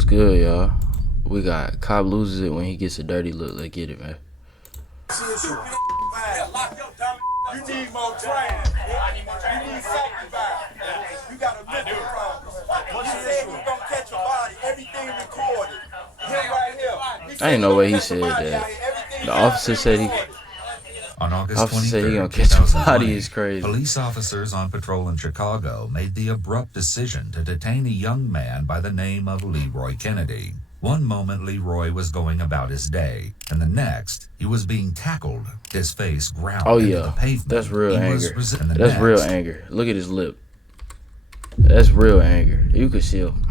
What's good, y'all? We got cop loses it when he gets a dirty look. Let's get it, man. You need more training. You need sacrifice. You got a mental problem. When you said you gonna catch a body, everything recorded. Here, right here. I ain't no way he said that. The officer said he. On August Officer said he 23rd, gonna catch a body 2020, is crazy. police officers on patrol in Chicago made the abrupt decision to detain a young man by the name of Leroy Kennedy. One moment Leroy was going about his day, and the next he was being tackled, his face ground into the pavement. That's real He anger. was That's real anger. Look at his lip. That's real anger. You could see him.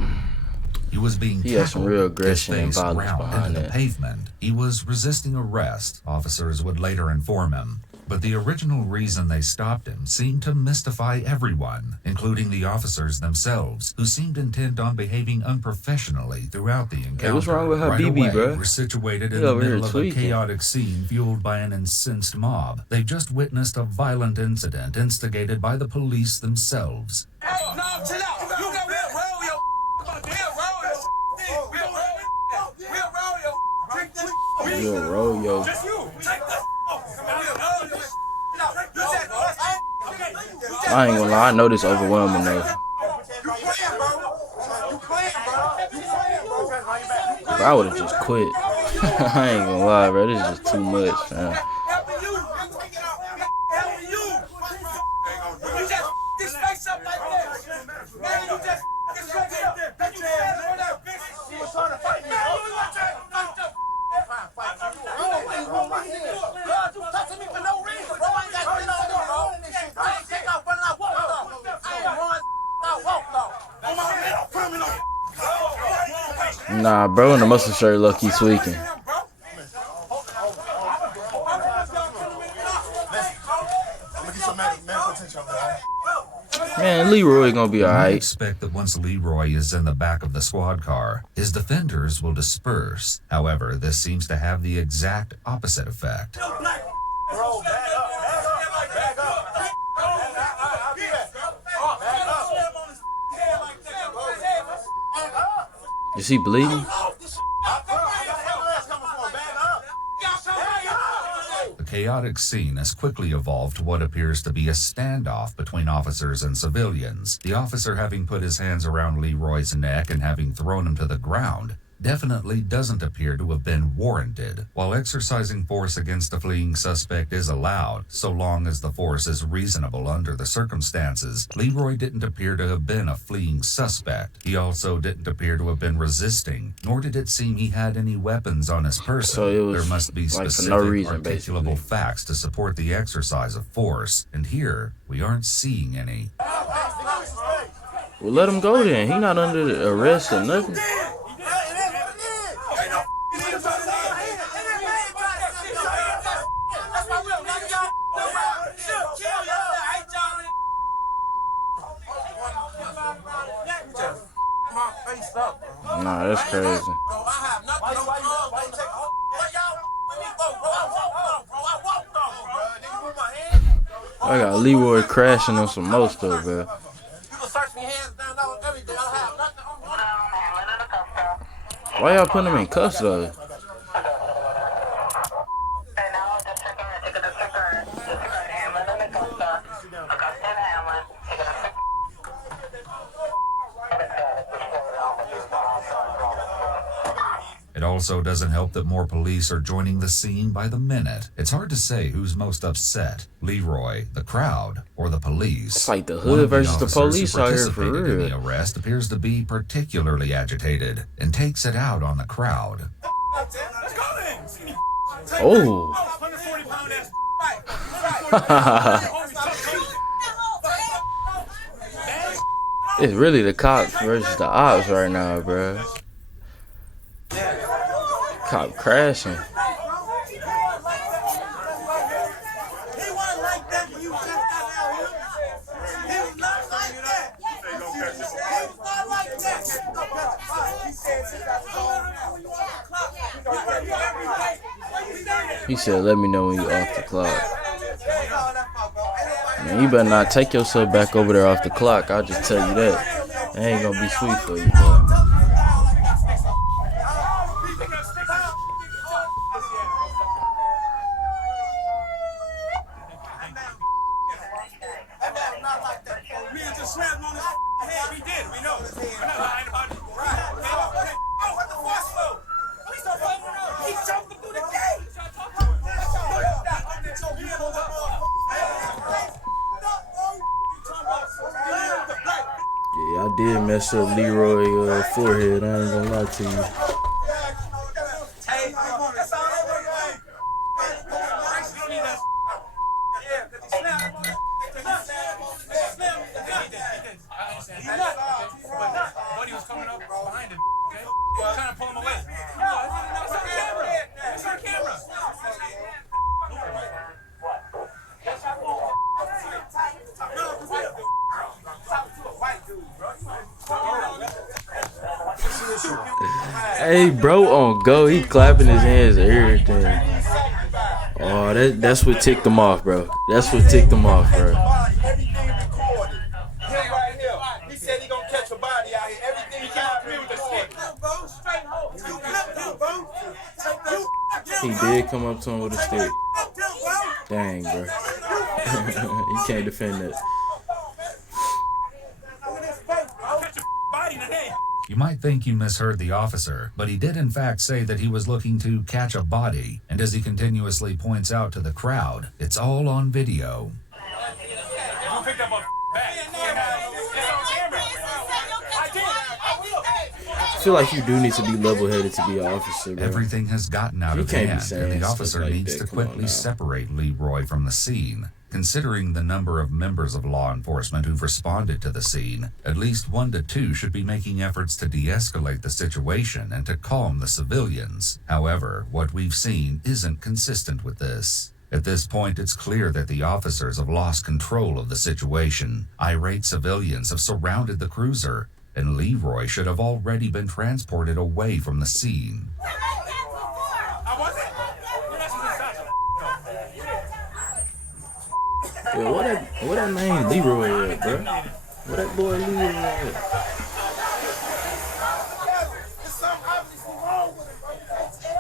He was being He had some real aggression and his face violence ground behind into the that. pavement. He was resisting arrest, officers would later inform him. But the original reason they stopped him seemed to mystify everyone, including the officers themselves, who seemed intent on behaving unprofessionally throughout the encounter. Hey, what's wrong with her right BB, away, bro? We're situated in He the over here middle of a tweaking. chaotic scene fueled by an incensed mob. They've just witnessed a violent incident instigated by the police themselves. Hey, no, chill out. You got roll your. We'll roll yo. Just you. Take the. I ain't gonna lie. I know this overwhelming though. Bro, I would have just quit. I ain't gonna lie, bro. This is just too much, man. Nah, bro, in the muscle shirt, lucky tweaking. Man, Leroy gonna be I alright. expect that once Leroy is in the back of the squad car, his defenders will disperse. However, this seems to have the exact opposite effect. Is he bleeding? The chaotic scene has quickly evolved to what appears to be a standoff between officers and civilians. The officer, having put his hands around Leroy's neck and having thrown him to the ground, definitely doesn't appear to have been warranted. While exercising force against a fleeing suspect is allowed, so long as the force is reasonable under the circumstances, Leroy didn't appear to have been a fleeing suspect. He also didn't appear to have been resisting, nor did it seem he had any weapons on his person. So it was there must be like for specific, no reason, articulable basically. facts to support the exercise of force, and here we aren't seeing any. Well, let him go then. He not under the arrest or nothing. Nah, that's crazy. I got Leroy crashing on some more stuff, bro. Why y'all putting him in cuffs though? It also doesn't help that more police are joining the scene by the minute. It's hard to say who's most upset, Leroy, the crowd, or the police. It's like the One hood of versus the officers police who out here for participated in real. the arrest appears to be particularly agitated and takes it out on the crowd. Oh. It's really the cops versus the ops right now, bro. Cop crashing. He said, let me know when you off the clock. Man, you better not take yourself back over there off the clock. I'll just tell you that. It ain't gonna be sweet for you, bro. grabbed him on his head. We did. We know. We're not lying about it. Right. Oh, what the fuck for? Please don't fuck with him. He choked him through the gate. Talk to him. Yeah, I did mess up Leroy forehead. I ain't gonna lie to you. Buddy was coming up behind him, okay? Trying to pull him away. It's on camera. It's on camera. Hey, bro, on go, he clapping his hands and everything. Oh, that's what ticked him off, bro. That's what ticked him off, bro. Everything recorded. Him right here. He said he gonna catch a body out here. Everything he got me with the stick. He did come up to him with a stick. Dang, bro. You can't defend that. You might think you misheard the officer, but he did in fact say that he was looking to catch a body, and as he continuously points out to the crowd, it's all on video. You picked up a bag. It's on camera. I did. I feel like you do need to be level-headed to be an officer, bro. Everything has gotten out You of can't be hand, saying and the stuff officer like needs that. to Come on quickly now. separate Leroy from the scene. Considering the number of members of law enforcement who've responded to the scene, at least 1 to 2 should be making efforts to de-escalate the situation and to calm the civilians. However, what we've seen isn't consistent with this. At this point, it's clear that the officers have lost control of the situation. Irate civilians have surrounded the cruiser, and Leroy should have already been transported away from the scene. Yeah, what that name Leroy at, bro? What that boy Leroy at?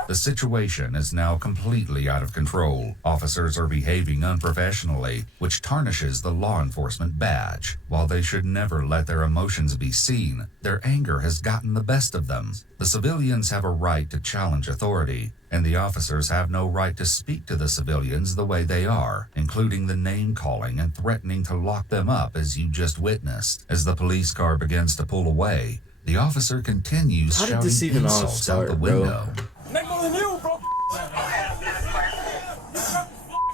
The situation is now completely out of control. Officers are behaving unprofessionally, which tarnishes the law enforcement badge. While they should never let their emotions be seen, their anger has gotten the best of them. The civilians have a right to challenge authority, and the officers have no right to speak to the civilians the way they are, including the name-calling and threatening to lock them up as you just witnessed. As the police car begins to pull away, the officer continues How did shouting this even all insults out the start, bro? window. Make more than you, bro.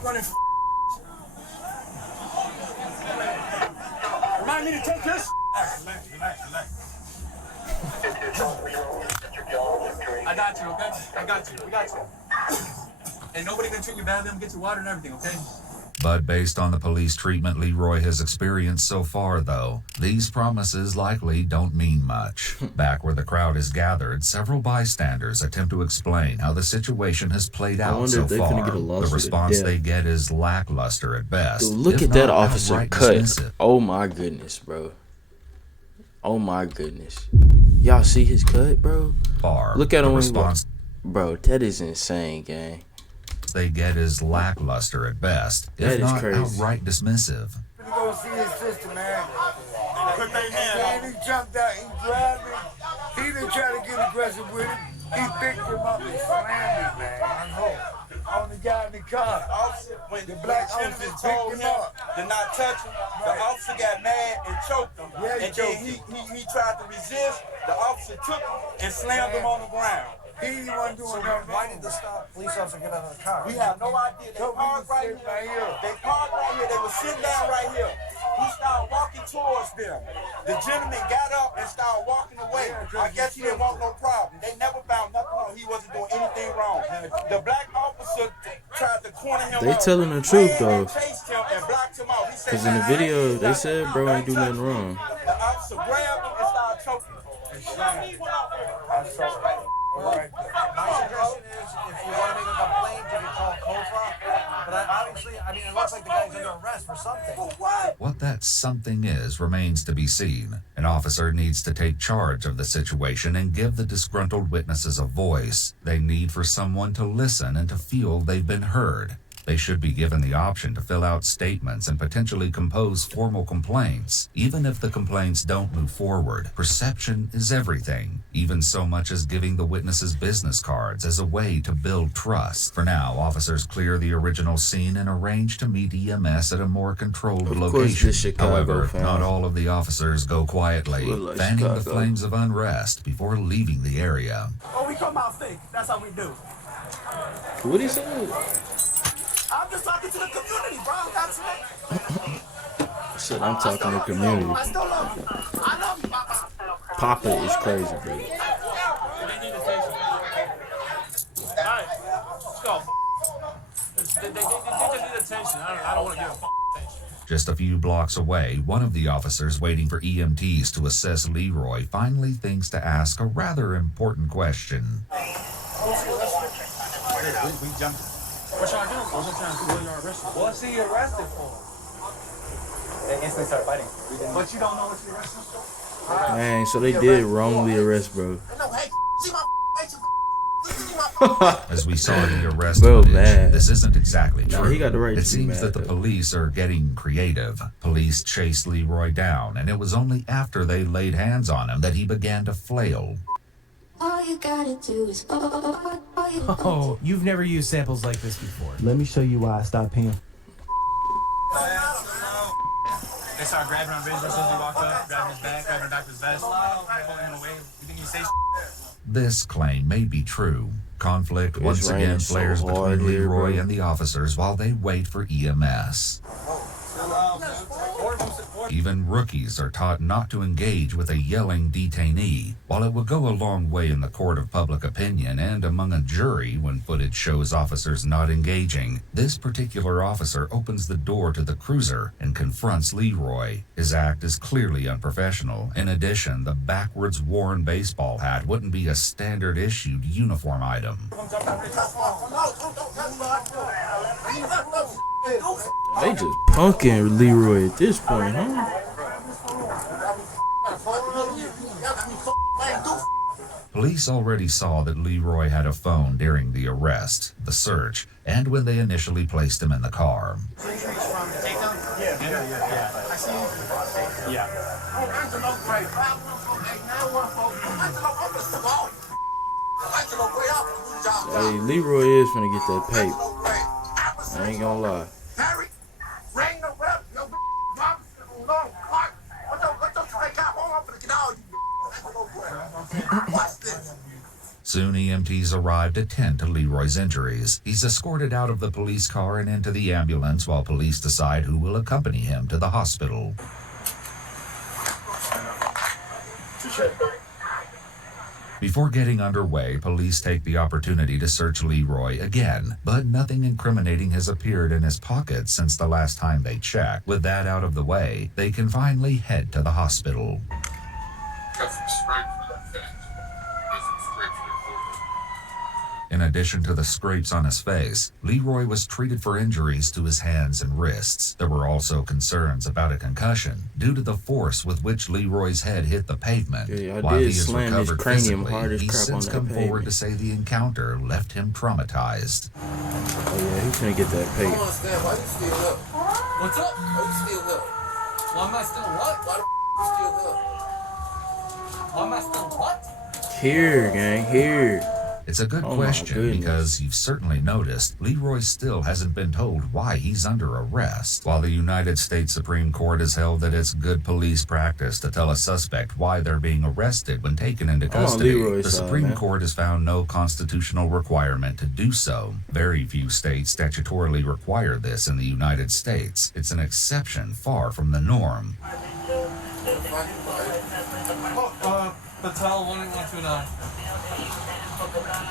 Running. Remind me to take this. Relax. I got you, okay? I got you. We got you. And nobody can treat you badly. I'm gonna get you water and everything, okay? But based on the police treatment Leroy has experienced so far, though, these promises likely don't mean much. Back where the crowd is gathered, several bystanders attempt to explain how the situation has played out wonder so if they far. finna get a The lawsuit response at they death. get is lackluster at best. Dude, look if at that not officer outright cut. dismissive. Oh my goodness, bro. Oh my goodness. Y'all see his cut, bro? Look at The him when response bro, that is insane, gang. they get is lackluster at best, That if is not crazy. outright dismissive. Go see his sister, man. Put their hand Man, he jumped out, he grabbed him. He didn't try to get aggressive with him. He picked him up and slammed him, man. I know. On the guy in the car. When The black gentleman officer told picked him him up. to not touch him, the officer got mad and choked him. Yeah, he and choked then he tried to resist. The officer took him and slammed him on the ground. He wasn't doing nothing Why wrong. did the police officer get out of the car? We have no idea. They So we parked was right sitting right here. here. They parked right here. They were sitting down right here. He started walking towards them. The gentleman got up and started walking away. I guess he didn't want no problem. They never found nothing on. He wasn't doing anything wrong. The black officer tried to corner him They up. telling the truth, Ran though. and chased him and blocked him out. He said, Because in the video, they said bro ain't do nothing wrong. The officer grabbed him and started choking him. Right there. My suggestion is, if you want to make a complaint, you can call COFA. But obviously, I mean, it looks like the guy's under arrest for something. What that something is remains to be seen. An officer needs to take charge of the situation and give the disgruntled witnesses a voice. They need for someone to listen and to feel they've been heard. They should be given the option to fill out statements and potentially compose formal complaints. Even if the complaints don't move forward, perception is everything, even so much as giving the witnesses business cards as a way to build trust. For now, officers clear the original scene and arrange to meet EMS at a more controlled location. However, not all of the officers go quietly, fanning the flames of unrest before leaving the area. Oh, we come out fake. That's how we do. What he said? I'm just talking to the community, bro. That's it. Shit, I'm talking to community. I still love you. I love you, Papa. Papa is crazy, bro. They need attention. Alright, let's go. They just need attention. I don't want to give attention. Just a few blocks away, one of the officers waiting for EMTs to assess Leroy finally thinks to ask a rather important question. We jumped. What y'all doing? What y'all trying to do? What y'all arrested? What's he arrested for? They instantly started fighting. But you don't know what you're arrested for? Man, so they did wrongly arrest, bro. No, hey, see my As we saw in the arrest Bro, footage, man. this isn't exactly true. Nah, he got the right It to be seems mad, that the though. police are getting creative. Police chased Leroy down, and it was only after they laid hands on him that he began to flail. All you gotta do is Oh, you've never used samples like this before. Let me show you why I stopped paying. They started grabbing our vision as soon as we walked up, grabbing his bag, grabbing our doctor's vest, pulling him away. You think he say This claim may be true. Conflict once raining again so flares hard between here, Leroy bro. and the officers while they wait for EMS. Even rookies are taught not to engage with a yelling detainee. While it would go a long way in the court of public opinion and among a jury when footage shows officers not engaging, this particular officer opens the door to the cruiser and confronts Leroy. His act is clearly unprofessional. In addition, the backwards worn baseball hat wouldn't be a standard issued uniform item. They just punking Leroy at this point, huh? Police already saw that Leroy had a phone during the arrest, the search, and when they initially placed him in the car. Hey, Leroy is finna get that paper. I ain't gonna lie. Soon EMTs arrive to tend to Leroy's injuries. He's escorted out of the police car and into the ambulance while police decide who will accompany him to the hospital. Before getting underway, police take the opportunity to search Leroy again, but nothing incriminating has appeared in his pocket since the last time they checked. With that out of the way, they can finally head to the hospital. In addition to the scrapes on his face, Leroy was treated for injuries to his hands and wrists. There were also concerns about a concussion due to the force with which Leroy's head hit the pavement. Yeah, I While he did is slam his recovered cranium physically, hard as he's crap on since that come forward pavement. to say the encounter left him traumatized. Oh yeah, he finna get that paper. understand why you still up. what's up? Why you still up? Why am I still what? Why the you still up? Why am I still what? Here, gang, here. It's a good Oh my question goodness. because you've certainly noticed Leroy still hasn't been told why he's under arrest. While the United States Supreme Court has held that it's good police practice to tell a suspect why they're being arrested when taken into I'm on custody, Leroy's the side, Supreme man. Court has found no constitutional requirement to do so. Very few states statutorily require this in the United States. It's an exception far from the norm. Patel 1129.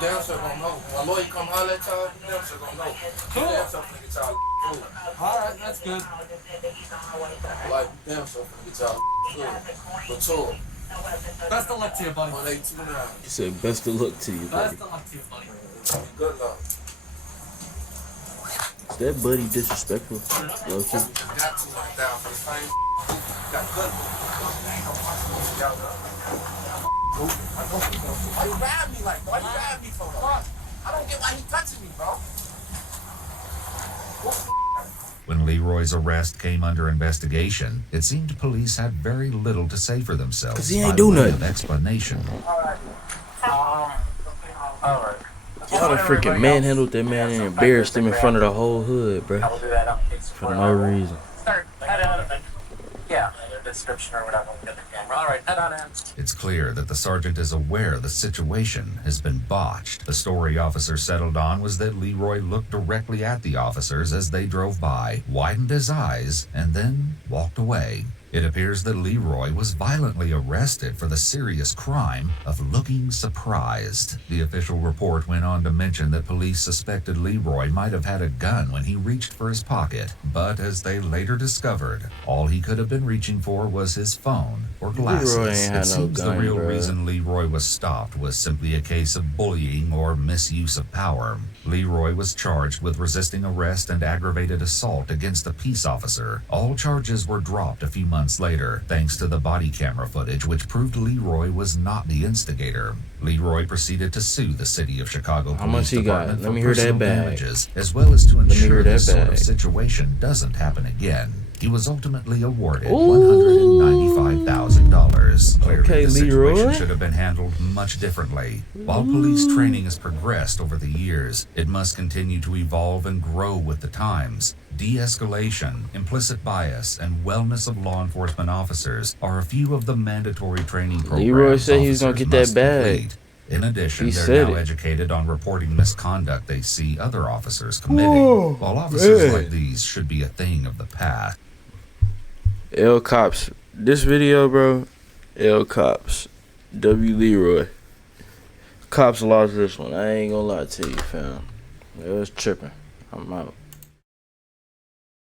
Damn sure gonna know. When lawyer come holler at y'all, damn sure gonna know. Damn sure finna get y'all food. Alright, that's good. Like, damn sure finna get y'all food. But tour, Best of luck to you, buddy. 1829. He said, best of luck to you, buddy. Best of luck to you, buddy. Good luck. Is that buddy disrespectful? Low-key? Got too much down for the same. Got good. Y'all know. Why you grab me like? Why you grab me for? I don't get why he touching me, bro. When Leroy's arrest came under investigation, it seemed police had very little to say for themselves. 'Cause he ain't by do way nothing. of explanation. Y'all done freaking manhandled that man and embarrassed him in front of the whole hood, bro. For no reason. Yeah, description or whatever. All right, head on in. It's clear that the sergeant is aware the situation has been botched. The story officer settled on was that Leroy looked directly at the officers as they drove by, widened his eyes, and then walked away. It appears that Leroy was violently arrested for the serious crime of looking surprised. The official report went on to mention that police suspected Leroy might have had a gun when he reached for his pocket, but as they later discovered, all he could have been reaching for was his phone or glasses. Leroy ain't had It no seems the gun, real bro. reason Leroy was stopped was simply a case of bullying or misuse of power. Leroy was charged with resisting arrest and aggravated assault against a peace officer. All charges were dropped a few months later, thanks to the body camera footage which proved Leroy was not the instigator. Leroy proceeded to sue the city of Chicago How much Police he got? Department Let for me hear that personal bag. damages, as well as to me hear ensure that this sort of bag. situation doesn't happen again. He was ultimately awarded Ooh. $195,000. Clearly, Okay, the situation Leroy. should have been handled much differently. While police training has progressed over the years, it must continue to evolve and grow with the times. De-escalation, implicit bias, and wellness of law enforcement officers are a few of the mandatory training programs Leroy said he was gonna officers get that must bag. complete. In addition, He they're said now it. educated on reporting misconduct they see other officers committing. While officers man. like these should be a thing of the past. L Cops. This video, bro. L Cops. W Leroy. Cops lost this one. I ain't gonna lie to you, fam. It was tripping. I'm out.